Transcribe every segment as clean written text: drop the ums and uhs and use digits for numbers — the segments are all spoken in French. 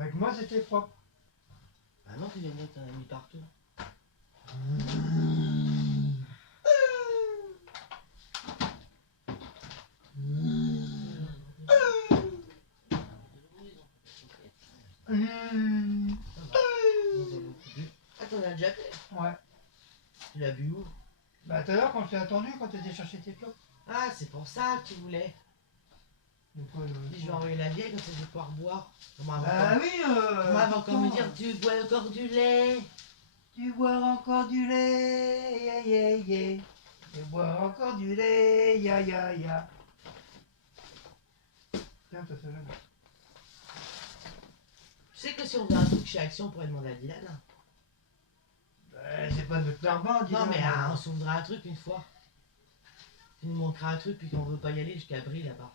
Avec moi, c'était propre. Ah non, tu viens de mettre un ami partout. Ah, t'en as déjà fait? Ouais. Tu l'as vu où? Bah tout à l'heure quand je t'ai attendu, quand tu étais chercher tes clopes. Ah, c'est pour ça que tu voulais. Donc, Je vais envoyer la vieille, comme ça je vais pouvoir boire. Bah oui, On va encore me dire, tu bois encore du lait. Tu bois encore du lait, ya ya ya. Tu bois encore du lait, ya ya ya. Tiens, toi, celle-là. Tu sais que si on veut un truc chez Action, on pourrait demander à Dylan. C'est pas notre jardin, dis Non, donc. mais on s'ouvrirait un truc une fois. Tu nous montreras un truc, puis qu'on veut pas y aller jusqu'à Brie là-bas.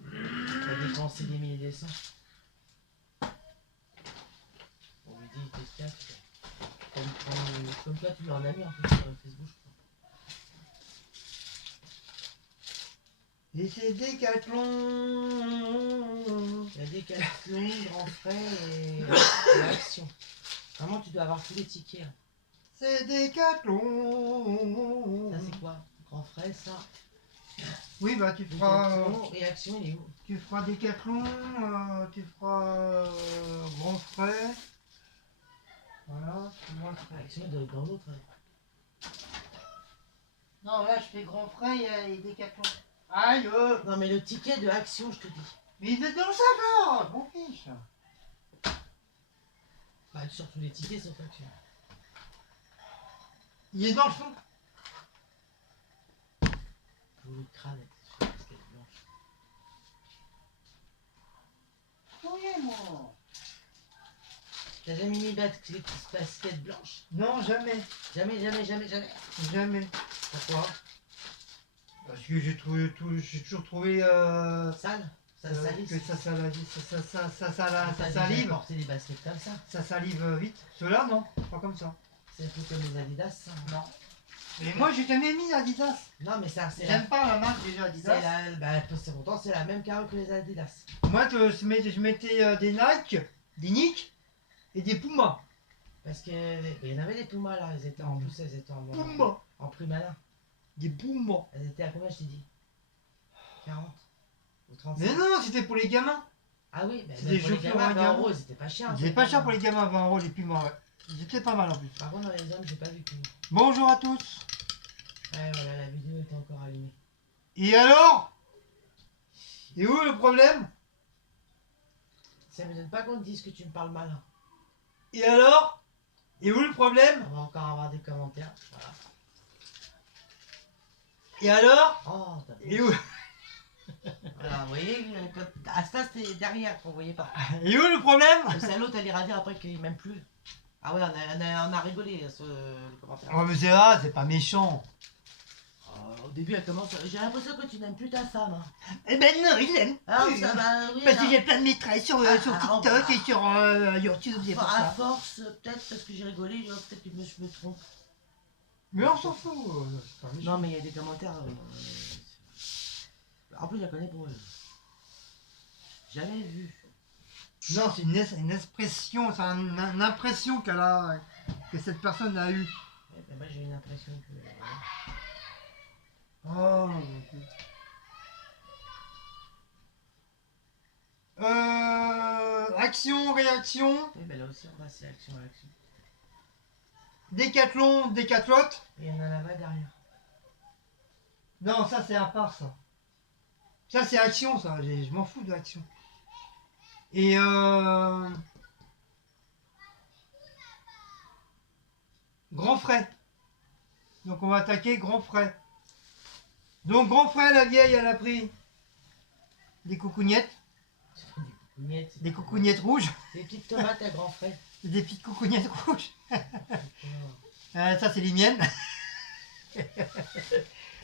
On va dépenser des milliers des cents. On lui dit, qu'est-ce qu'il y a, tu sais. Comme toi, tu l'as en ami en plus sur Facebook, je crois. Et c'est Décathlon. Il y a Décathlon, Grand Frais et Action. Vraiment, tu dois avoir tous les tickets. Hein. C'est Décathlon. Ça, c'est quoi? Grand Frais, ça. Oui, bah tu feras. Décathlon et Action, il est où? Tu feras Décathlon, tu feras Grand Frais. Voilà, tu vois. Action, il doit être dans l'autre. Hein. Non, là je fais Grand Frais et Décathlon. Aïe Non, mais le ticket de Action, je te dis. Mais il est dans le sac là, mon fiche. Bah, sur tous les tickets, sauf Action. Il est dans le fond. Je voulais le crâne avec cette casquette blanche. Oui, moi. T'as jamais mis basket blanche? Non, jamais. Jamais, jamais, jamais, jamais. Jamais. Pourquoi? Parce que j'ai toujours trouvé Sale? Ça salisse? que ça T'as déjà salive. porté des baskets comme ça? Ça salive vite. Ceux-là, non, pas comme ça. C'est un peu comme les Adidas, ça? Non. Mais moi, j'ai jamais mis Adidas. Non, mais ça, c'est J'aime pas la marque déjà Adidas. C'est pourtant, c'est la même carreau que les Adidas. Moi, je mettais des Nike et des Puma. Parce que il y en avait des Pumas là, elles étaient en plus, elles étaient Puma. en prix malin. Des Puma. Elles étaient à combien, je t'ai dit? 40 ou 35? Mais non, c'était pour les gamins. Ah oui, mais C'est des pour les chaussures gamins, à 20 gamins. euros, ils étaient pas chers. Ils étaient pas chers pour les gamins, 20 € les Puma, ouais. Ils étaient pas mal en plus. Par contre, dans les hommes, j'ai pas vu Puma. Bonjour à tous. Ouais, voilà, la vidéo était encore allumée. Et alors? Et où le problème? Ça me donne pas qu'on te dise que tu me parles mal. Hein. Et alors? Et où le problème? On va encore avoir des commentaires. Voilà. Et alors? Oh, t'as Et où? Voilà, vous voyez, à ça c'était derrière qu'on voyait pas. Et où le problème? Le salaud, elle ira dire après qu'il m'aime plus. Ah ouais, on a rigolé sur les commentaires. Oh mais c'est vrai, c'est pas méchant. Au début, elle commence. J'ai l'impression que tu n'aimes plus ta femme. Hein. Eh ben non, il aime. Ah, plus, ça hein. va, oui. Parce que alors, j'ai plein de maîtresses sur TikTok et sur YouTube, c'est pour à ça. force, peut-être parce que j'ai rigolé, peut-être que je me trompe. Mais on s'en fout. C'est pas méchant. Non, mais il y a des commentaires. En plus, je la connais pour eux. Jamais vu. Non, c'est une expression, c'est une impression qu'elle a, que cette personne a eue. Ouais, ben moi, j'ai une impression que. Oh. Action, réaction, Oui, ben là aussi, on va c'est action à action. décathlon, décathlot. Et il y en a là-bas derrière. Non, ça c'est à part ça. Ça c'est action, ça. Je m'en fous de l'action. Et grand frais. Donc on va attaquer grand frais. Donc grand frais, la vieille, elle a pris des coucougnettes. Des coucougnettes rouges. Des petites tomates à grand frais. Des petites coucougnettes rouges. Ça c'est les miennes.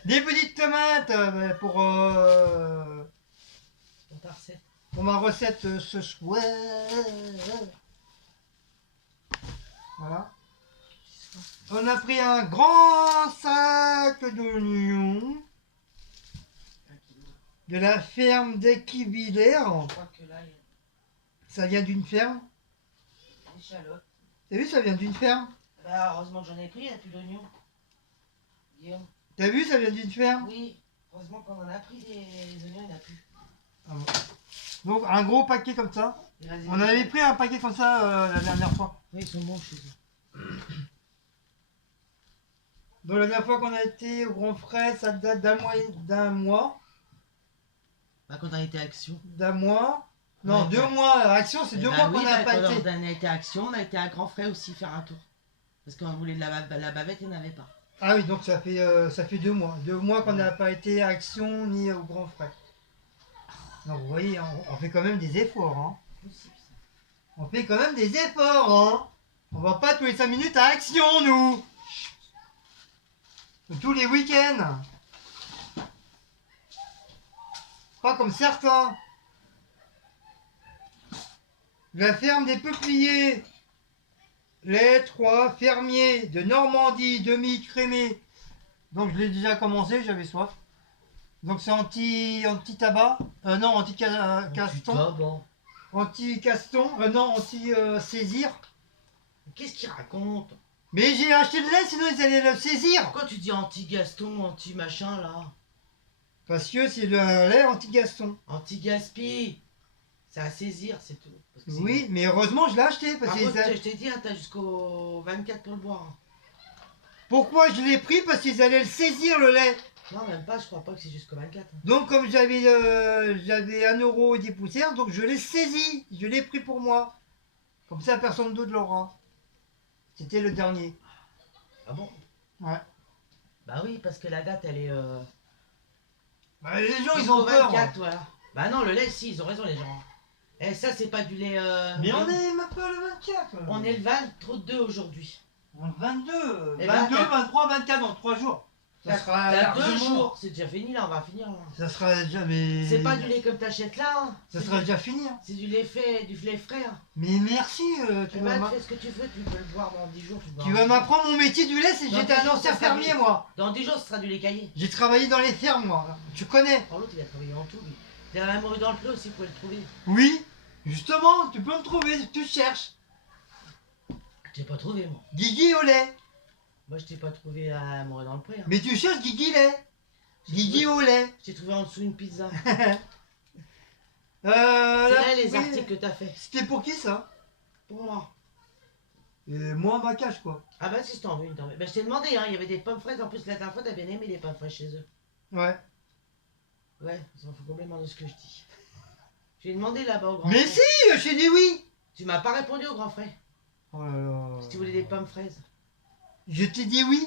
Des petites tomates pour ta recette. pour ma recette ce soir. Voilà. On a pris un grand sac d'oignons de la ferme d'Equibilaire. Je crois que là, Ça vient d'une ferme. Échalote. T'as vu, ça vient d'une ferme. Bah, heureusement que j'en ai pris, il n'y a plus d'oignons. Guillaume. T'as vu, ça vient d'une ferme. Oui, heureusement qu'on en a pris des oignons, il n'y en a plus. Ah bon. Donc un gros paquet comme ça. Il reste des On avait échalotes. pris un paquet comme ça la dernière fois. Oui, ils sont bons chez eux. Donc la dernière fois qu'on a été au Grand Frais, ça date d'un mois. Bah, quand on a été à Action. D'un mois. Non, Ouais, 2 ouais. mois. Action, c'est Eh 2 bah mois oui, qu'on n'a bah, pas quand été. on a été à Action, on a été à Grand Frais aussi faire un tour. Parce qu'on voulait de la bavette, il n'y en avait pas. Ah oui, donc ça fait 2 mois. 2 mois qu'on n'a pas été à Action ni au Grand Frais. Donc vous voyez, on fait quand même des efforts. Hein. Possible, ça. On fait quand même des efforts. Hein. On va pas tous les 5 minutes à Action, nous. Tous les week-ends. Pas comme certains. La ferme des Peupliers. Les 3 fermiers de Normandie, demi-crémés. Donc je l'ai déjà commencé, j'avais soif. Donc c'est anti-tabac. Non, anti-caston. Bon. Anti-caston. Non, anti-saisir. Qu'est-ce qu'il raconte? Mais j'ai acheté le lait, sinon ils allaient le saisir. Pourquoi tu dis anti-Gaston, anti-machin là? Parce que c'est le lait anti-gaston. Anti-gaspi. C'est à saisir, c'est tout. Parce que c'est- Oui, mais heureusement je l'ai acheté. Parce Par que contre, je t'ai dit, hein, t'as jusqu'au 24 pour le boire. Hein. Pourquoi je l'ai pris? Parce qu'ils allaient le saisir, le lait. Non, même pas, je crois pas que c'est jusqu'au 24. Hein. Donc comme j'avais 1 euro et des poussières, donc je l'ai saisi. Je l'ai pris pour moi. Comme ça, personne d'autre l'aura. C'était le dernier. Ah bon? Ouais. Bah oui, parce que la date, elle est... Bah, les gens, ils jusqu'au ont peur. 24, voilà. Bah non, le lait, si, ils ont raison, les gens. Eh, ça, c'est pas du lait... Mais on est même pas le 24. On est le 22 aujourd'hui. On est le 22. Eh 22, ben, 23, 24 dans 3 jours. Ça sera T'as 2 largement- jours. C'est déjà fini, là, on va finir, là. Ça sera déjà... Mais... C'est pas du lait comme t'achètes là. Hein. Ça C'est sera du- déjà fini. Hein. C'est du lait fait, du lait frais. Hein. Mais merci. Tu fais ce que tu veux, tu peux le boire dans 10 jours. Tu vas m'apprendre mon métier du lait, c'est que Dans j'étais 10 un jours, ancien ça sera fermier, mieux. moi. Dans 10 jours, ce sera du lait caillé. J'ai travaillé dans les fermes, moi. Tu connais. Oh, l'autre, il a travaillé en tout, lui. Il a mouru dans le pré aussi, vous pouvez le trouver. Oui. Justement, tu peux me trouver si tu cherches. Je t'ai pas trouvé, moi. Guigui au lait. Moi, je t'ai pas trouvé à mourir dans le pré. Hein. Mais tu cherches Guigui lait. Guigui au lait. Je t'ai trouvé en dessous d'une pizza. C'est là les articles que t'as fait. C'était pour qui ça? Pour moi. Moi, ma cage, quoi. Ah bah si, je t'en veux une. Bah, je t'ai demandé, hein, il y avait des pommes fraises. En plus, la dernière fois, t'as bien aimé les pommes fraises chez eux. Ouais. Ouais, ils s'en foutent complètement de ce que je dis. J'ai demandé là-bas au grand Mais frère. si, j'ai dit oui. Tu m'as pas répondu au grand frère. Oh là là. Si tu voulais des pommes fraises. Je t'ai dit oui.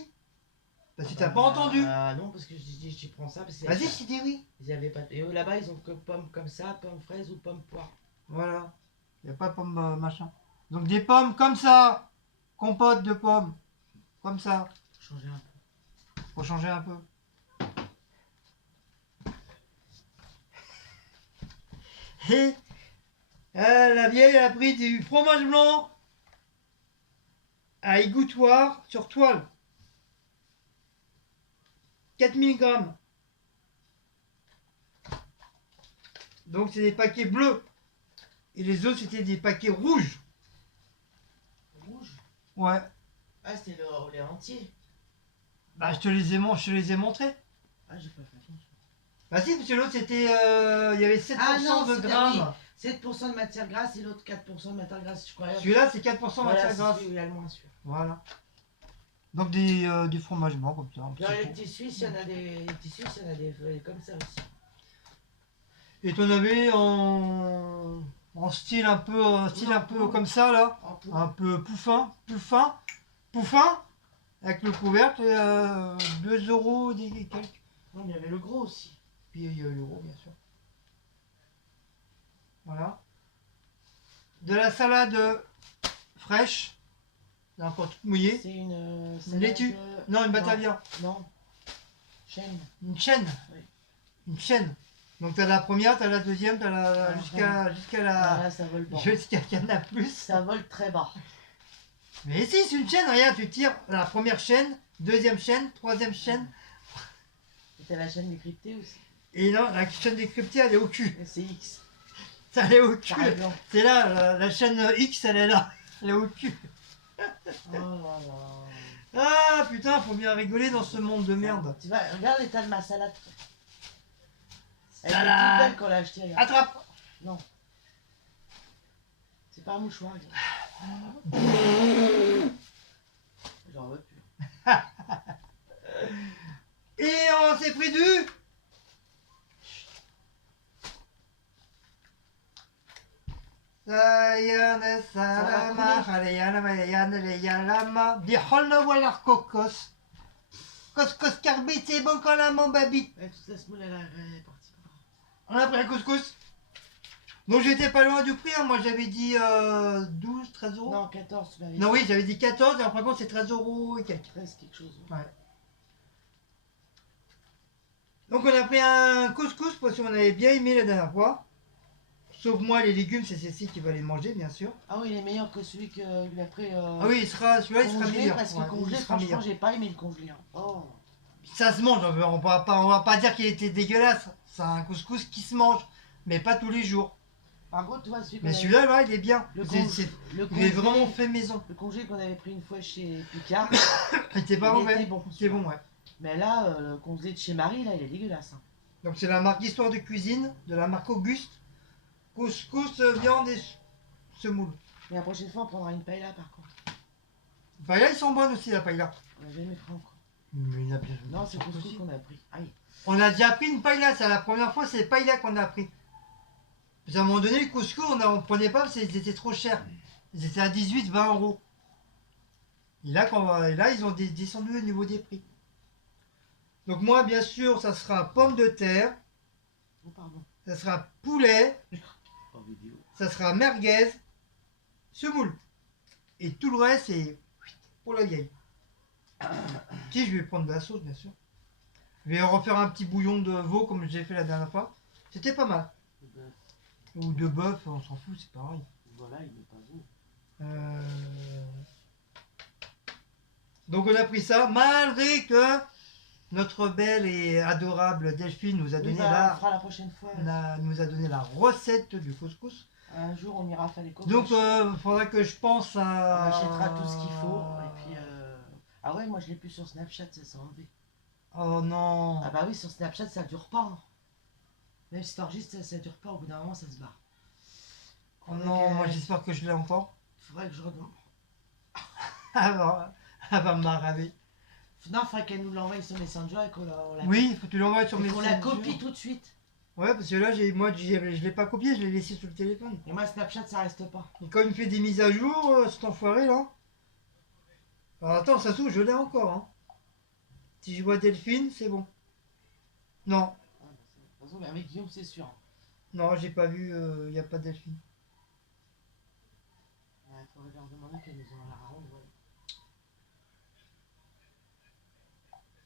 Parce que t'as pas entendu. Non, parce que je dis, tu prends ça. Parce que Vas-y, je t'ai dit oui. ils avaient pas. Et eux là-bas, ils ont que pommes comme ça, pommes fraises ou pommes poires. Voilà. Y a pas de pommes machin. Donc des pommes comme ça. Compote de pommes. Comme ça. Changer un peu. Faut changer un peu. Et la vieille elle a pris du fromage blanc à égouttoir sur toile. 4000 grammes. Donc c'est des paquets bleus. Et les autres c'était des paquets rouges. Rouge. Ouais. Ah, c'était le lait entier. Bah je te les ai montrés. Ah, j'ai pas fait attention. Bah si, parce que l'autre c'était... il y avait 7% Ah non, de c'était- grammes. 7% de matière grasse et l'autre 4% de matière grasse, je crois. Celui-là c'est 4% Voilà, matière c'est grasse. celui où il y a le moins sûr. Voilà. Donc du fromage blanc comme ça. un petit Puis les pot. petits Suisses, il y en a des. Les petits Suisses, il y en a des comme ça aussi. Et t'en avais en style un peu, comme ça là. En tout. Un peu pouffin. Avec le couvercle, 2 euros et quelques. Non, mais il y avait le gros aussi. Puis il y a l'euro bien sûr. Voilà. De la salade fraîche. Elle est encore toute mouillée. C'est une. Une laitue. Non, une batavia. Non. Chaîne. Une chaîne. Oui. Une chaîne. Donc t'as la première, t'as la deuxième, t'as la jusqu'à la. Ah, là, ça vole pas. Jusqu'à qu'il y en a plus. Ça vole très bas. Mais si, c'est une chaîne, regarde, tu tires la première chaîne, deuxième chaîne, troisième chaîne. Et t'as la chaîne décryptée aussi. Et non, la chaîne décryptée, elle est au cul. Et c'est X. Ça allait au cul. T'as raison. C'est là, la chaîne X, elle est là. Elle est au cul. Oh là là. Ah putain, faut bien rigoler dans ce monde de merde. Tu vois, regarde l'état de ma salade. Elle était Salade. toute belle quand on l'a achetée. regarde. Attrape. Non. C'est pas un mouchoir. regarde. J'en veux plus. Et on s'est pris du... Sayane salama, halayana mayana leyalama, biholna walar kokos. Couscous carbé, c'est bon quand la mon baby. Ouais, toute la semoule, elle est partie. On a pris un couscous. Donc j'étais pas loin du prix, hein. Moi j'avais dit 12, 13 euros. Non, 14, tu m'avais Non, oui, j'avais dit 14 et après contre c'est 13 euros et quelques. 13 quelque chose. Ouais. Donc on a pris un couscous parce qu'on avait bien aimé la dernière fois. Sauf moi, les légumes, c'est Cécile qui va les manger, bien sûr. Ah oui, il est meilleur que celui qu'il a pris. Ah oui, celui-là, il sera congelé, meilleur. parce que Ouais, congelé, il sera franchement, meilleur. j'ai pas aimé le congelé. Hein. Oh. Ça se mange, on va pas dire qu'il était dégueulasse. C'est un couscous qui se mange, mais pas tous les jours. Par contre, tu vois, celui qu'on Mais avait- celui-là, là, il est bien. le, C'est- cong- c'est- le Il est congelé, vraiment fait maison. le congelé qu'on avait pris une fois chez Picard, Il était pas il mauvais. était bon. C'était bon, ouais. Mais là, le congelé de chez Marie, là, il est dégueulasse. Hein. Donc c'est la marque Histoire de cuisine, de la marque Auguste. Couscous, viande et semoule. Mais la prochaine fois, on prendra une paella par contre. Paella, ils sont bonnes aussi, la paella. On a jamais pris encore. Mais il y en a bien. Non, c'est le couscous possible. qu'on a pris. Aïe. On a déjà pris une paella, c'est la première fois, c'est paella qu'on a pris. Parce qu'à un moment donné, le couscous, on prenait pas parce qu'ils étaient trop chers. Ils étaient à 18, 20 euros. Et là, ils ont descendu au niveau des prix. Donc moi, bien sûr, ça sera pomme de terre, Oh, pardon. ça sera poulet, En vidéo. ça sera merguez, semoule. Et tout le reste, c'est pour la vieille. Si, je vais prendre de la sauce, bien sûr. Je vais refaire un petit bouillon de veau comme j'ai fait la dernière fois. C'était pas mal. Ou de bœuf, on s'en fout, c'est pareil. Voilà, il n'est pas beau. Donc on a pris ça, malgré que notre belle et adorable Delphine nous a Oui, donné, bah, on fera la prochaine fois. nous a donné la recette du couscous. Un jour, on ira faire les courses. Donc il faudra que je pense on à... achètera tout ce qu'il faut. Et puis, ah ouais, moi je l'ai plus sur Snapchat, ça s'est enlevé. Oh non. Ah bah oui, sur Snapchat, ça dure pas. Hein. Même si t'enregistres, ça dure pas. Au bout d'un moment, ça se barre. Oh non, moi j'espère que je l'ai encore. Faudrait que je redemande. Elle va m'arraver. Non, faudrait qu'elle nous l'envoie sur Messenger et qu'on la... Oui, il faut que tu l'envoies sur et mes qu'on la copie tout de suite. Ouais, parce que là, je l'ai pas copié, je l'ai laissé sur le téléphone. Et moi, Snapchat, ça reste pas. Et quand il me fait des mises à jour, cet enfoiré là. Alors attends, ça se trouve, je l'ai encore. Hein. Si je vois Delphine, c'est bon. Non, Ah, bah, de toute façon, mais avec Guillaume, c'est sûr. non, j'ai pas vu, il n'y a pas Delphine. Il faudrait leur demander qu'elle nous en la rende. Ouais.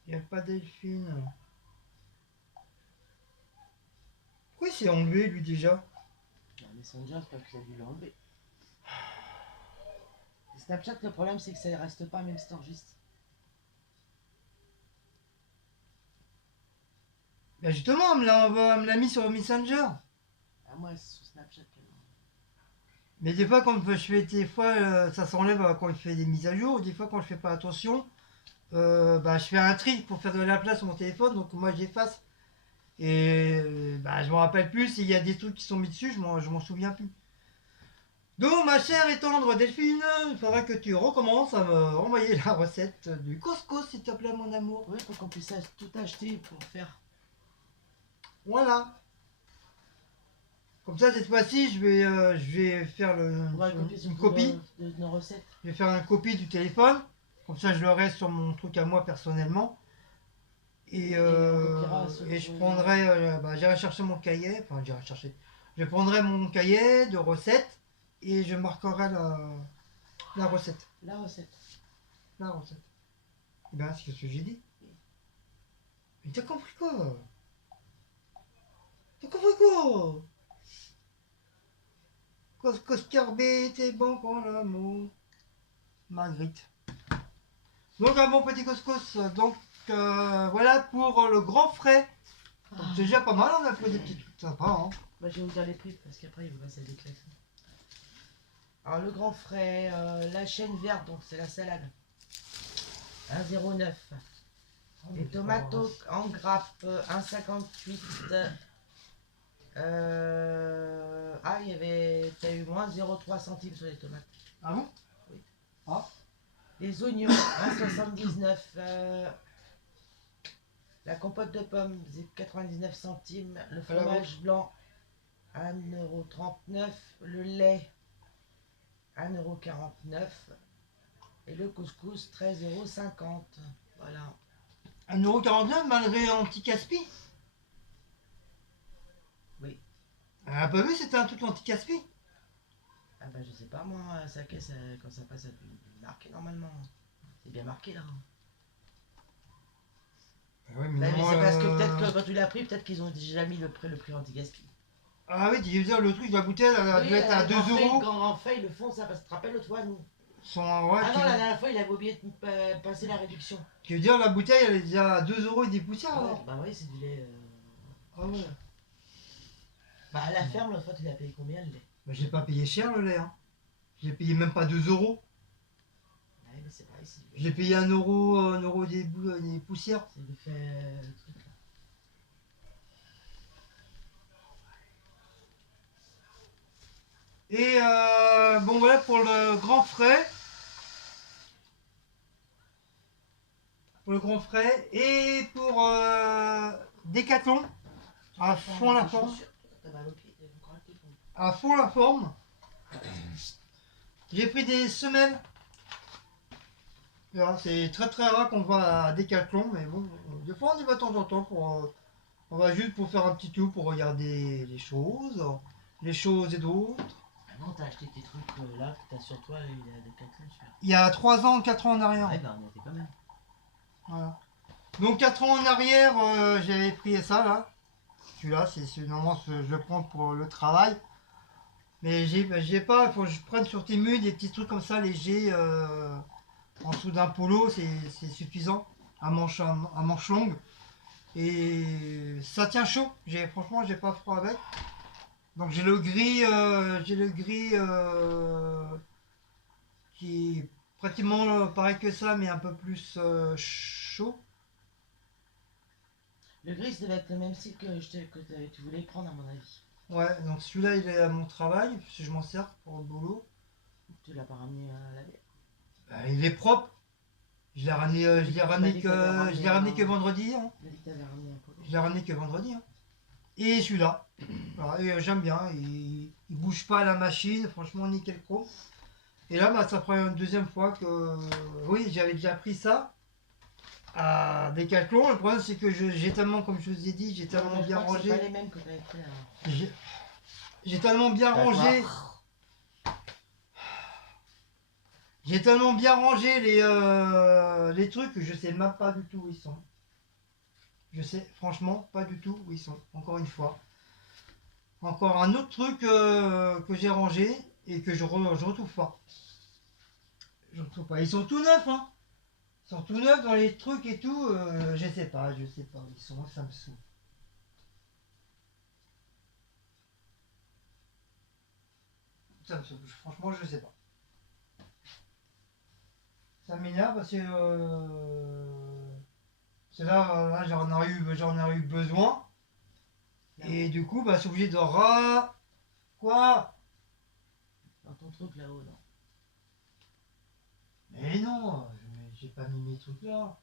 Il n'y a pas Delphine. Pourquoi il s'est enlevé lui déjà? Bah, Messenger, c'est pas qu'il a dû l'enlever. Et Snapchat, le problème, c'est que ça reste pas, même si t'enregistres. Bah justement, elle me l'a mis sur Messenger. Ah, moi, c'est sur Snapchat qu'elle l'enlève. Mais des fois, quand je fais ça s'enlève quand il fait des mises à jour. Des fois, quand je fais pas attention, bah, je fais un tri pour faire de la place sur mon téléphone. Donc moi, j'efface. Et bah, je me rappelle plus s'il y a des trucs qui sont mis dessus, je m'en souviens plus. Donc, ma chère et tendre Delphine, il faudra que tu recommences à me renvoyer la recette du couscous, s'il te plaît, mon amour. Oui, pour qu'on puisse tout acheter pour faire. Voilà. Comme ça, cette fois-ci, je vais faire On va copier une copie. de nos recettes. Je vais faire une copie du téléphone. Comme ça, je le reste sur mon truc à moi personnellement. Et on copiera sur je le- prendrai, j'irai chercher mon cahier. Enfin, j'irai chercher. Je prendrai mon cahier de recettes et je marquerai la recette. La recette. La recette. Eh ben, c'est ce que j'ai dit. Mais t'as compris quoi? T'as compris quoi? Couscous carbé, t'es bon pour l'amour. Marguerite. Donc un bon petit couscous. Donc voilà pour le grand frais. Donc, c'est déjà pas mal, on a fait des petits trucs sympas. Hein. Bah, je vais vous dire les prix parce qu'après il va passer des classes. Alors le grand frais, la chaîne verte, donc c'est la salade. 1,09. Les tomates en grappe, 1,58. Ah, t'as eu moins 0,3 centimes sur les tomates. Ah bon? Oui. Ah. Les oignons, 1,79. La compote de pommes, 99 centimes. Le fromage blanc, 1,39 €. Le lait, 1,49 €. Et le couscous, 13,50 €. Voilà. 1,49 € malgré anti-caspi? Oui. Elle a pas vu, c'était un truc anti-caspi? Ah bah je sais pas moi, ça caisse quand ça passe à marqué normalement. C'est bien marqué là. Ouais, Bah, mais c'est parce que peut-être que que quand tu l'as pris, peut-être qu'ils ont déjà mis le prix anti-gaspi. Ah oui, tu veux dire, le truc, la bouteille, elle a dû être à 2 euros. Quand en fait, ils le font ça, parce que tu te rappelles l'autre fois, nous. Ouais, Ah non, la dernière fois, il avait oublié de passer la réduction. Tu veux dire, la bouteille, elle est déjà à 2 euros et des poussières, Ah ouais, alors? bah oui, c'est du lait. Ah ouais. Bah à la ferme, l'autre fois, tu l'as payé combien le lait? Bah, j'ai pas payé cher le lait, hein. J'ai payé même pas 2 euros. Ouais, mais c'est pareil, c'est du lait. J'ai payé 1 euro des poussières. C'est de faire le truc là. Et bon, voilà pour le grand frais. Pour le grand frais. Et pour Décathlon. À fond la forme. T'as mal au pied, t'as encore un petit peu. À fond la forme. J'ai pris des semelles. C'est très très rare qu'on va à Décathlon, mais bon, des fois on y va de temps en temps pour, on va juste pour faire un petit tour, pour regarder les choses et d'autres. Ah non, t'as acheté tes trucs là que t'as sur toi, il y a des 4 ans celui-là. Il y a 3 ans, 4 ans en arrière. Ouais, bah on était quand même. Voilà. Donc 4 ans en arrière, j'avais pris ça là. Celui-là, normalement je le prends pour le travail. Mais j'ai pas, il faut que je prenne sur Temu des petits trucs comme ça légers en dessous d'un polo, c'est suffisant, à manche longue. Et ça tient chaud. Franchement, j'ai pas froid avec. Donc j'ai le gris qui est pratiquement pareil que ça, mais un peu plus chaud. Le gris, ça devait être le même style que tu voulais prendre à mon avis. Ouais, donc celui-là il est à mon travail, parce que je m'en sers pour le boulot. Tu l'as pas ramené à laver? Bah, il est propre. Je l'ai ramené, je l'ai ramené que vendredi. Hein. Tu m'as dit que t'avais ramené un polo. Je l'ai ramené que vendredi. Hein. Et celui-là. Voilà, et j'aime bien. Il bouge pas à la machine. Franchement, nickel chrome. Et là, bah, ça ferait une deuxième fois que. Oui, j'avais déjà pris ça à Decathlon. Le problème, c'est que j'ai tellement, comme je vous ai dit, j'ai tellement bien rangé. C'est pas les mêmes que t'avais pris là. J'ai tellement bien rangé. J'ai tellement bien rangé les trucs que je sais même pas du tout où ils sont. Je sais franchement pas du tout où ils sont. Encore une fois. Encore un autre truc que j'ai rangé et que je retrouve pas. Je retrouve pas. Ils sont tout neufs, hein. Ils sont tout neufs dans les trucs et tout. Je sais pas où ils sont. Ça me saoule. Ça me saoule. Franchement, je sais pas. Ça m'énerve parce que là j'en ai eu besoin. Et du coup, bah, c'est obligé de Quoi? Dans ton truc là-haut, non? Mais non, j'ai pas mis mes trucs là.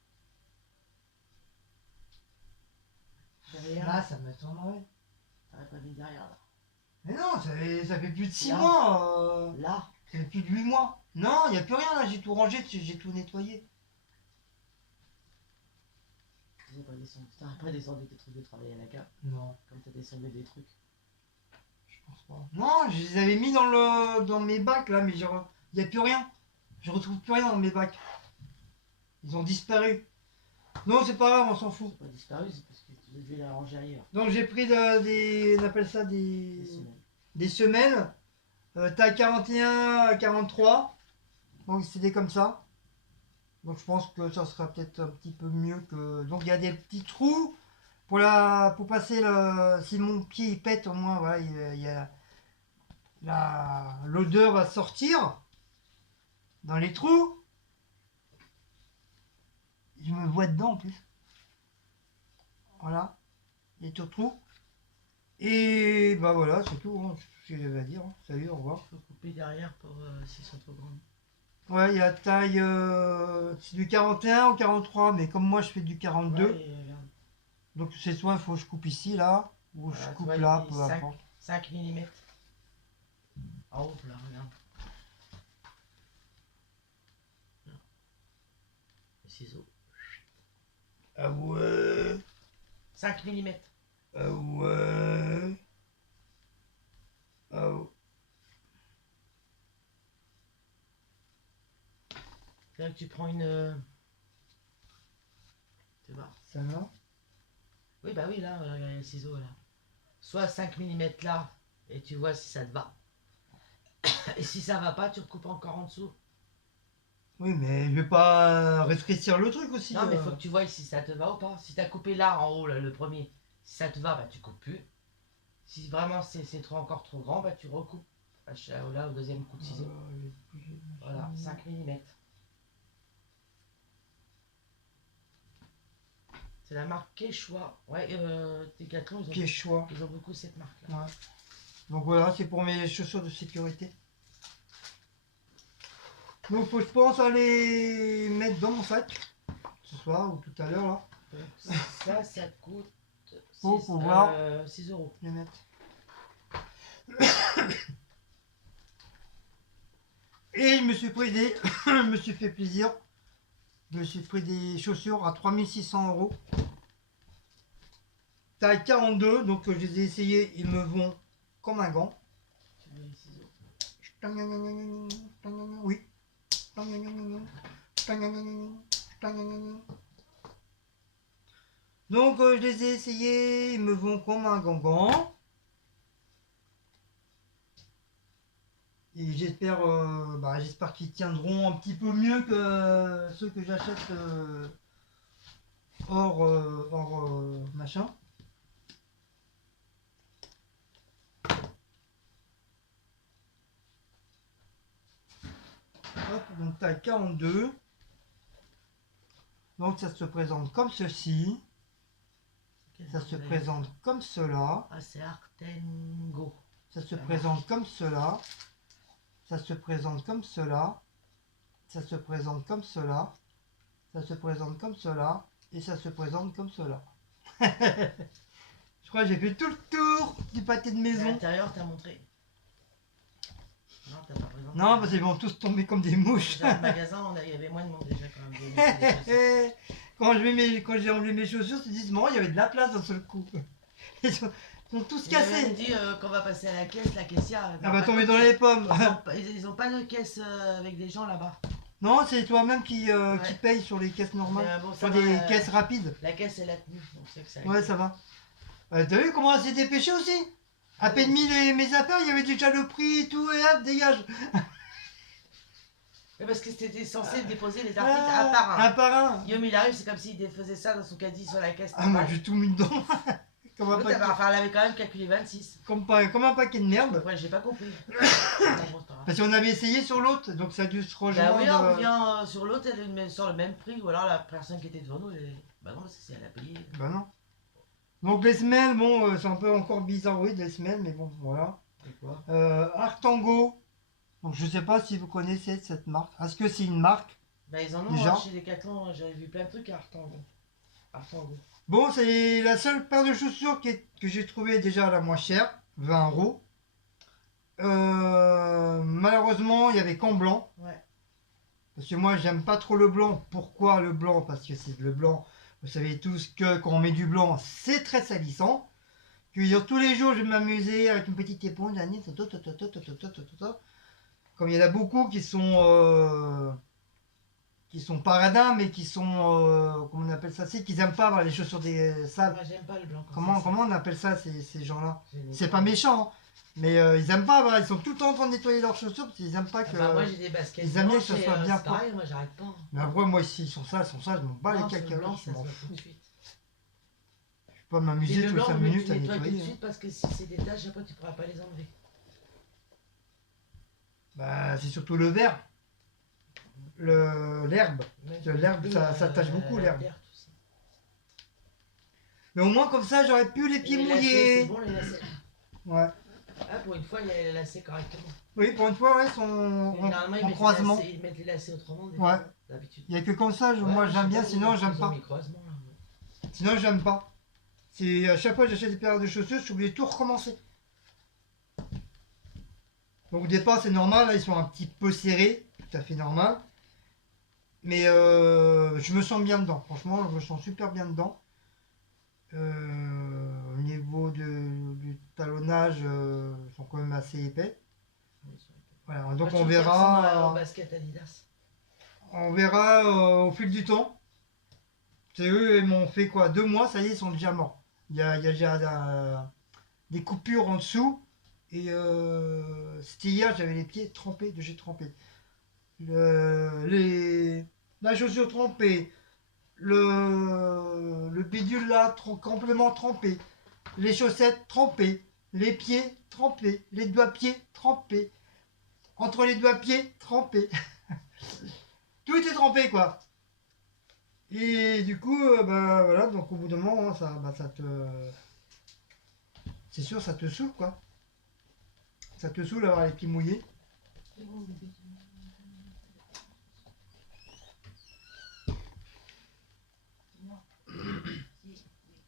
Derrière. Là, ça m'étonnerait. T'aurais pas mis derrière là. Mais non, ça fait plus de 6 Là. mois. Là. Ça fait plus de 8 mois. Non, il n'y a plus rien là, j'ai tout rangé, j'ai tout nettoyé. T'aurais pas descendu tes trucs de travail à la cave? Non, Comme t'as descendu des trucs. je pense pas. Non, je les avais mis dans mes bacs là, mais il n'y a plus rien. Je retrouve plus rien dans mes bacs. Ils ont disparu. Non, c'est pas grave, on s'en fout. C'est pas disparu, c'est parce que tu devais la ranger ailleurs. Donc j'ai pris on appelle ça Des semaines. des semelles. Taille 41 à 43. Donc c'était comme ça. Donc je pense que ça sera peut-être un petit peu mieux que. Donc il y a des petits trous. pour passer le... Si mon pied il pète, au moins, voilà, il y a l'odeur va sortir dans les trous. Je me vois dedans en plus. Voilà, les trous. Et bah voilà, c'est tout, hein, c'est tout ce que j'avais à dire. Hein. Salut, au revoir. Il faut couper derrière pour s'ils sont trop grands. Ouais, il y a taille c'est du 41 ou 43, mais comme moi je fais du 42, Ouais, et regarde. donc c'est soit il faut que je coupe ici, là, ou Voilà, je tu coupe vois, là, il peu est 5, importe. 5 mm. En haut, là, regarde. Les ciseaux. Ah ouais, 5 mm. ah ouais, ah ouais. Là, tu prends une. Tu vois. Ça là? Oui, bah oui, là, il y a les ciseaux, là. Soit 5 mm là, et tu vois si ça te va. Et si ça va pas, tu recoupes encore en dessous. Oui, mais je vais pas rétrécir le truc aussi. Non, mais faut que tu vois si ça te va ou pas. Si t'as coupé là, en haut, là, le premier, si ça te va, bah tu coupes plus. Si vraiment c'est encore trop grand, bah tu recoupes. Là, au deuxième coup de ciseau. Voilà, 5 mm. C'est la marque Quechua. Ouais, Decathlon, Quechua. ils ont beaucoup cette marque-là. Ouais. Donc voilà, c'est pour mes chaussures de sécurité. Donc faut, je pense, aller mettre dans mon sac ce soir ou tout à l'heure là. Donc ça coûte Pour pouvoir 6 euros. les mettre. Et je me suis pris des. Je me suis fait plaisir. Je me suis pris des chaussures à 3600 €. Taille 42, donc je les ai essayés, ils me vont comme un gant. Tu veux les ciseaux? Oui. Donc je les ai essayés, ils me vont comme un gant. Et j'espère j'espère qu'ils tiendront un petit peu mieux que ceux que j'achète hors machin. Hop, donc taille 42. Donc ça se présente comme ceci. Ça se présente comme cela. Ah, c'est Artengo. Ça se présente comme cela. Ça se présente comme cela. Ça se présente comme cela. Ça se présente comme cela. Et ça se présente comme cela. Je crois que j'ai fait tout le tour du pâté de À maison. l'intérieur, t'as montré. Non, t'as pas présenté. Non, parce qu'ils vont tous tomber comme des mouches. Dans le magasin, il y avait moins de monde déjà quand même. Des chaussettes. Quand j'ai enlevé mes chaussures, ils disent, il y avait de la place d'un seul coup. Ils sont tous Ils m'avaient cassés. dit qu'on va passer à la caisse, la caissière. Elle va tomber dans les pommes. Ils ont pas de caisse avec des gens là-bas. Non, c'est toi-même qui Ouais. paye sur les caisses normales. Mais bon, ça Sur des va, caisses rapides. La caisse, elle a tenu. Donc c'est que ça. Ouais, ça va. T'as vu comment elle s'est dépêchée aussi? À peine mis mes affaires, il y avait déjà le prix et tout, et hop, dégage. Mais parce que c'était censé déposer les articles un par un. Un par un. Guillaume, il arrive, c'est comme s'il faisait ça dans son caddie sur la caisse. Ah, moi j'ai tout mis dedans. comme, un L'autre, paquet, elle avait quand même calculé 26. comme un paquet de merde. Après, j'ai pas compris. Bon, c'est pas grave. Parce qu'on avait essayé sur l'autre, donc ça a dû se Bah rejoindre. oui, on revient sur l'autre, elle sort le même prix, ou alors la personne qui était devant nous, bah non, parce que c'est elle a payé. Bah non. Donc les semelles, bon, c'est un peu encore bizarre, oui, les semelles, mais bon, voilà. C'est quoi? Arctango. Donc je sais pas si vous connaissez cette marque. Est-ce que c'est une marque? Bah ils en ont Déjà. chez Decathlon, j'avais vu plein de trucs à Artango. Bon, c'est la seule paire de chaussures que j'ai trouvé déjà la moins chère, 20 €. Malheureusement, il y avait qu'en blanc. Ouais. Parce que moi, j'aime pas trop le blanc. Pourquoi le blanc? Parce que c'est le blanc. Vous savez tous que quand on met du blanc, c'est très salissant. Que dire, tous les jours, je vais m'amuser avec une petite éponge. Comme il y en a beaucoup qui sont paradins, mais qui sont, comment on appelle ça, c'est qu'ils aiment pas avoir les chaussures des sales. Moi j'aime pas le blanc. Comment on appelle ça, ces gens-là? C'est C'est pas méchant, hein, mais ils aiment pas, voilà, ils sont tout le temps en train de nettoyer leurs chaussures parce qu'ils aiment pas que. Bah, moi j'ai des baskets ils aiment bien que blanches ça soit et, bien c'est pareil, moi j'arrête pas. Mais après, moi, s'ils sont sales, je m'en bats les Non, c'est cacahuètes, blanc, je ça se m'en voit fous. tout de suite. peux pas Et m'amuser le toutes les blanc, 5 tu minutes à nettoies tout de nettoyer. Hein. suite parce que si c'est des taches, après tu pourras pas les enlever. Bah, c'est surtout le vert, l'herbe. Même L'herbe, le bleu, ça tâche beaucoup, la l'herbe. terre, tout ça. Mais au moins, comme ça, j'aurais pu les Et pieds les lacets, c'est mouillés. bon les lacets. Ouais. Ah, pour une fois, il a les lacets correctement. Oui, pour une fois, ouais, ils sont Généralement, en croisement. ils mettent les lacets autrement, des Ouais. fois, d'habitude. Il n'y a que comme ça, Ouais, moi je j'aime sais bien, pas, sinon ils j'aime ont pas. mis croisement, là, ouais. Sinon j'aime pas. C'est à chaque fois que j'achète des paires de chaussures, je suis obligé de tout recommencer. Donc au départ c'est normal, là ils sont un petit peu serrés, tout à fait normal. Mais je me sens bien dedans, franchement je me sens super bien dedans. Au niveau du talonnage, ils sont quand même assez épais. Voilà, donc Moi, je on trouve qu'ils ressemblent au verra, basket Adidas. au fil du temps. C'est eux, ils m'ont fait quoi 2 mois, ça y est, ils sont déjà morts. Il y a déjà des coupures en dessous. Et c'était hier, j'avais les pieds trempés, de jet trempé. La chaussure trempée, le bidule là, complètement trempé, les chaussettes trempées, les pieds trempés, les doigts-pieds trempés, entre les doigts-pieds trempés. Tout était trempé quoi. Et du coup, bah voilà, donc au bout d'un moment, hein, ça te. C'est sûr, ça te saoule quoi. Ça te saoule d'avoir les pieds mouillés.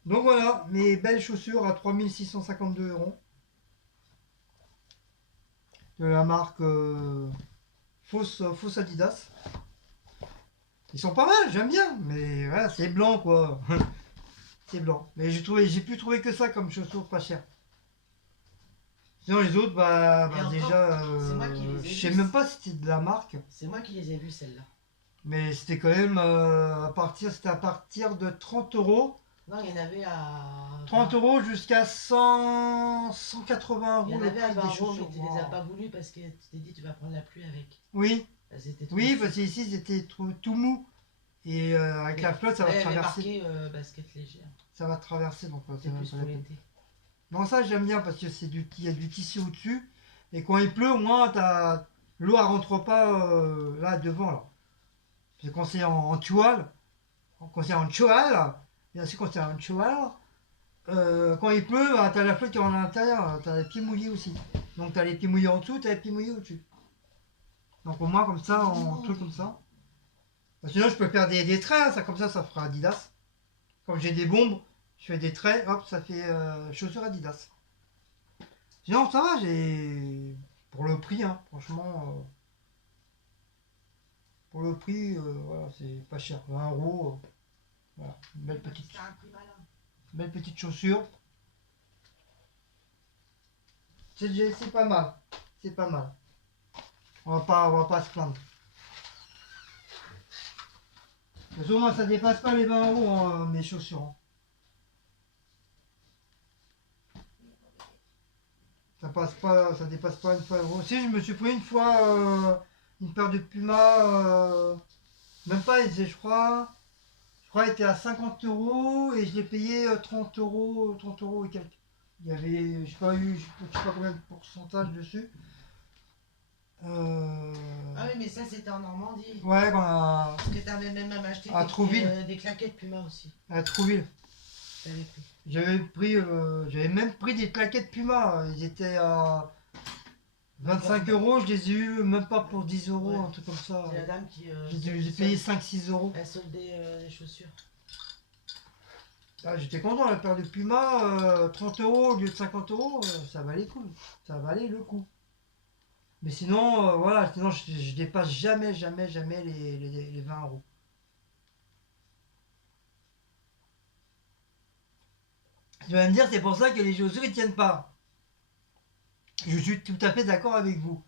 Donc voilà, mes belles chaussures à 3652 € de la marque Fausse Adidas. Ils sont pas mal, j'aime bien, mais voilà, c'est blanc quoi. C'est blanc. Mais j'ai pu trouver que ça comme chaussures pas chères. Sinon les autres, Et encore, déjà, c'est moi qui les ai je sais vus. même pas si c'était de la marque, C'est moi qui les ai vus, celles-là. mais c'était quand même c'était à partir de 30 €. Non, il y en avait à 30 € jusqu'à 180 Il y € en le avait à prix 20 des euros, mais chaussures. tu les as Wow. pas voulu parce que tu t'es dit tu vas prendre la pluie avec. Oui, C'était trop oui, dessus. parce qu'ici c'était tout mou. Et avec Mais la flotte, ça va là, il y avait traverser. marqué basket légère. Ça va traverser, donc C'est plus ça pour va- l'été. Non, ça j'aime bien parce que il y a du tissu au-dessus. Et quand il pleut, au moins, l'eau elle rentre pas là devant. Là. Parce que quand c'est en toile, bien sûr, quand c'est en toile, quand il pleut, bah, t'as la flotte qui est en l'intérieur, t'as les pieds mouillés aussi. Donc t'as les pieds mouillés en dessous, t'as les pieds mouillés au-dessus. Donc au moins, comme ça, en truc comme ça. Sinon, je peux faire des traits, hein, ça comme ça fera Adidas. Quand j'ai des bombes, je fais des traits, hop, ça fait chaussures Adidas. Sinon, ça va, j'ai. Pour le prix, hein, franchement, pour le prix, voilà, c'est pas cher. 20 €, voilà, une belle petite chaussure. C'est pas mal, c'est pas mal. On va pas se plaindre. De toute façon, moi, ça dépasse pas les 20 € mes chaussures. Hein. Ça dépasse pas une fois l'euro. Si je me suis pris une fois une paire de Puma, même pas, je crois, elle était à 50 € et je l'ai payé 30 € et quelques. Il y avait, je sais pas combien de pourcentage dessus. Ah oui, mais ça c'était en Normandie. Ouais, Parce que t'avais même acheté à Trouville. des claquettes Puma aussi. À Trouville. T'avais pris. J'avais même pris des claquettes Puma. Ils étaient à 25 €, je les ai eu même pas pour 10 €, Ouais. un truc comme ça. C'est la dame qui. J'ai payé 5-6 €. Elle soldait les chaussures. Ah, j'étais content, la paire de Puma, 30 € au lieu de 50 €, ça valait le coup. Ça valait le coup. Mais sinon, voilà, sinon je dépasse jamais les 20 €. Tu vas me dire, c'est pour ça que les chaussures ne tiennent pas. Je suis tout à fait d'accord avec vous.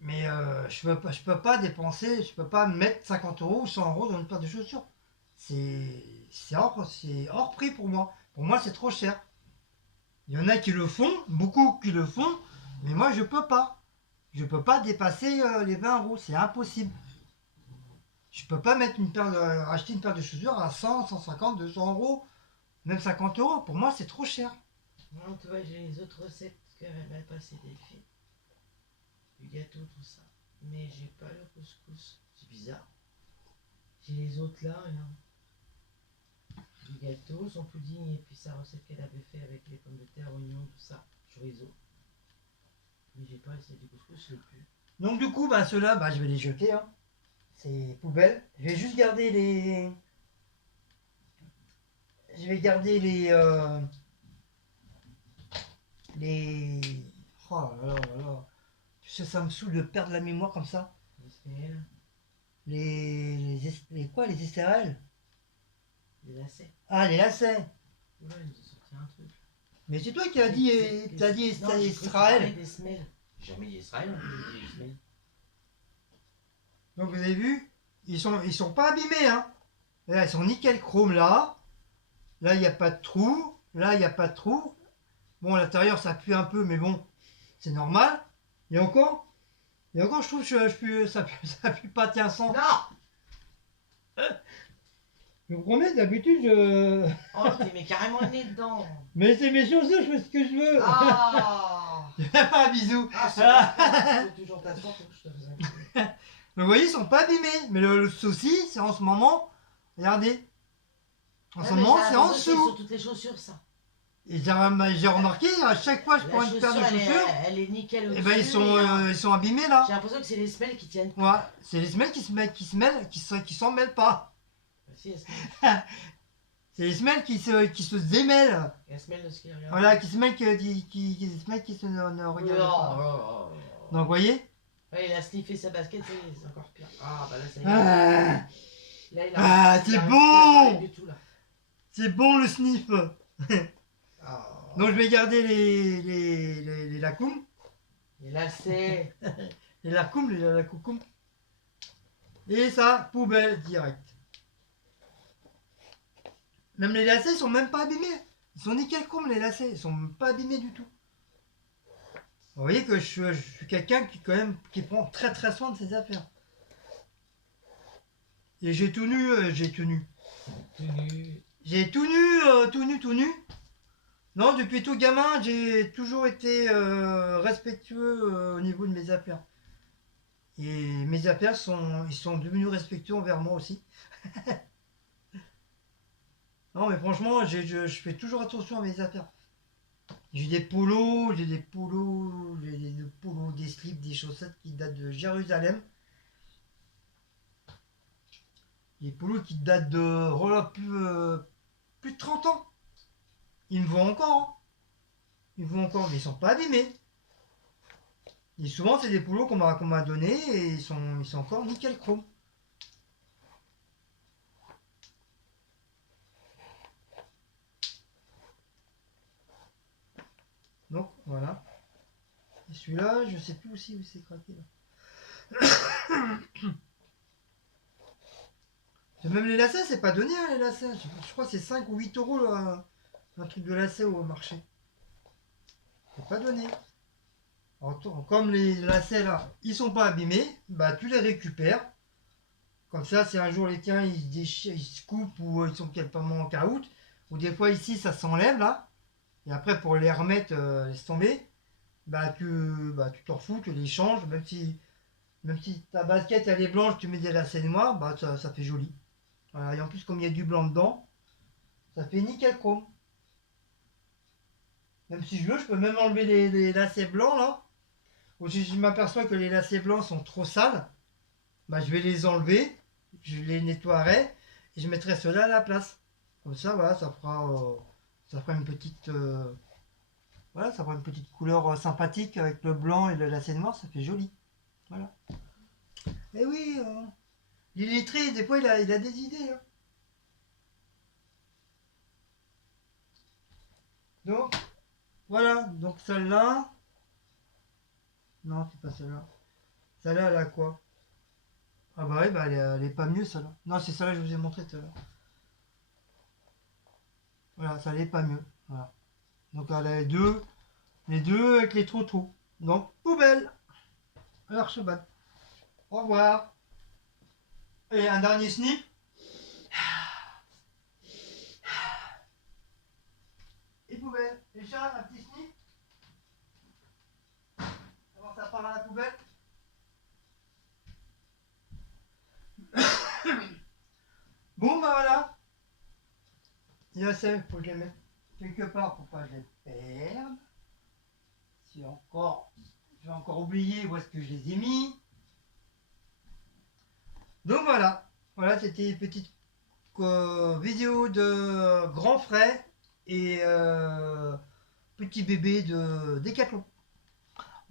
Mais je peux pas dépenser, je peux pas mettre 50 € ou 100 € dans une paire de chaussures. C'est hors prix pour moi. Pour moi, c'est trop cher. Il y en a qui le font, beaucoup qui le font, mais moi, je peux pas. Je peux pas dépasser les 20 €, c'est impossible. Je peux pas acheter une paire de chaussures à 100, 150, 200 €. Même 50 €, pour moi, c'est trop cher. Non, tu vois, j'ai les autres recettes qu'elle m'a passé des filles. Du gâteau, tout ça. Mais j'ai pas le couscous. C'est bizarre. J'ai les autres là, et là. Du gâteau, son pudding et puis sa recette qu'elle avait fait avec les pommes de terre, oignons, tout ça. Chorizo. Mais j'ai pas essayé du couscous, je l'ai plus. Donc du coup, bah, ceux-là, bah, je vais les jeter. Hein. C'est poubelle. Je vais juste garder les... Je vais garder les... Oh là là là là. Tu sais, ça me saoule de perdre la mémoire comme ça. Les quoi, les SRL? Les lacets. Ah, les lacets. Oula, il nous a sorti un truc. Mais c'est toi qui as dit, Non, j'ai cru que tu Israël. parlais des semelles. J'ai jamais dit Israël, on dit des semelles. Donc vous avez vu, ils sont pas abîmés, hein. Là, ils sont nickel chrome là. Là, il n'y a pas de trou. Là, il n'y a pas de trou. Bon, à l'intérieur, ça pue un peu, mais bon, c'est normal. Et encore, je trouve que ça pue pas, tiens, sans. Non! Je vous promets, d'habitude, je. Oh, t'es mais carrément le nez dedans. Mais c'est mes chaussures, je fais ce que je veux. Ah! Je fais pas un bisou. Ah, c'est pas faut toujours t'asseoir pour que je te fasse un bisou. Mais vous voyez, ils sont pas abîmés. Mais le souci, c'est en ce moment, regardez. En Ouais, ce mais moment, j'ai c'est en l'impression que dessous. sur toutes les chaussures, ça. Et j'ai remarqué, à chaque fois que je prends La une paire de chaussure, chaussures, elle est nickel et au-dessus. ben ils sont abîmés là. J'ai l'impression que c'est les semelles qui tiennent. Ouais, c'est les semelles qui s'en mêlent pas. Si, elles se mêlent. C'est les semelles qui se démêlent. Elles se mêlent de ce qu'ils regardent. Voilà, qui se mêlent qui se ne regardent pas. Donc vous voyez. Ouais, il a sniffé sa basket, c'est encore pire. Ah, bah là, ça y est. Ah, Là, il ah, il c'est arrive bon. plus à parler du tout, là. C'est bon le sniff. Ah. Donc je vais garder les lacoums. Et là, c'est. Les lacoucoum. Et ça, poubelle direct. Même les lacets, ils sont même pas abîmés. Ils sont nickel chrome les lacets, ils sont même pas abîmés du tout. Vous voyez que je suis quelqu'un qui prend très très soin de ses affaires. Et j'ai tout nu. J'ai tout nu. Non, depuis tout gamin, j'ai toujours été respectueux au niveau de mes affaires. Et mes affaires ils sont devenus respectueux envers moi aussi. Non, mais franchement, je fais toujours attention à mes affaires. J'ai des polos, des slips, des chaussettes qui datent de Jérusalem. Des polos qui datent de plus de 30 ans. Ils me vont encore. Hein. Ils me vont encore, mais ils sont pas abîmés. Et souvent, c'est des polos qu'on m'a donné et ils sont encore nickel chrome. Donc, voilà. Et celui-là, je sais plus aussi où c'est craqué. Là. Même les lacets, c'est pas donné, hein, les lacets. Je crois que c'est 5 ou 8 euros là, un truc de lacet au marché. C'est pas donné. Alors, comme les lacets là, ils sont pas abîmés, bah tu les récupères. Comme ça, si un jour les tiens, ils se déchirent, ils se coupent ou ils sont quelque part en caout, ou des fois ici ça s'enlève là, et après pour les remettre, laisse tomber, bah tu t'en fous, tu les changes, même si ta basket elle est blanche, tu mets des lacets noirs, bah ça fait joli. Voilà, et en plus comme il y a du blanc dedans, ça fait nickel chrome. Même si je veux, je peux même enlever les lacets blancs là. Ou si je m'aperçois que les lacets blancs sont trop sales, bah je vais les enlever, je les nettoierai et je mettrai ceux-là à la place. Comme ça, voilà, ça fera une petite, voilà, ça fera une petite couleur sympathique avec le blanc et le lacet noir, ça fait joli. Voilà. Et oui, l'illettré, des fois, il a des idées. Hein. Donc, voilà, donc celle-là. Non, c'est pas celle-là. Celle-là, elle a quoi? Ah bah oui, bah elle est pas mieux celle-là. Non, c'est celle-là que je vous ai montré tout à l'heure. Voilà, ça n'est pas mieux. Voilà. Donc elle a les deux avec les trous. Donc, poubelle. Alors, je bat. Au revoir. Et un dernier snip. Déjà, un petit sniff. Alors ça part à la poubelle. Bon bah voilà. Il faut que je les mette quelque part pour pas que je les perde. Si encore, je vais encore oublier où est-ce que je les ai mis. Donc voilà. Voilà, c'était une petite vidéo de grand frais et petit bébé de Décathlon.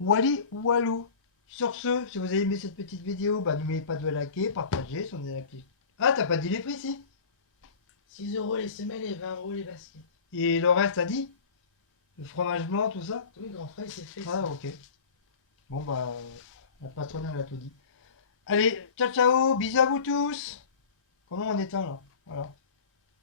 Wally Walou. Sur ce, si vous avez aimé cette petite vidéo, bah, n'oubliez pas de liker, partager, si on est actif. Ah, t'as pas dit les prix, si 6 euros les semelles et 20 euros les baskets. Et le reste, t'as dit le fromage blanc, tout ça? Oui, grand frère, c'est fait. Ah, Ça. ok. Bon, bah, la patronne, elle a tout dit. Allez, ciao, ciao, bisous à vous tous. Comment on éteint, là? Voilà.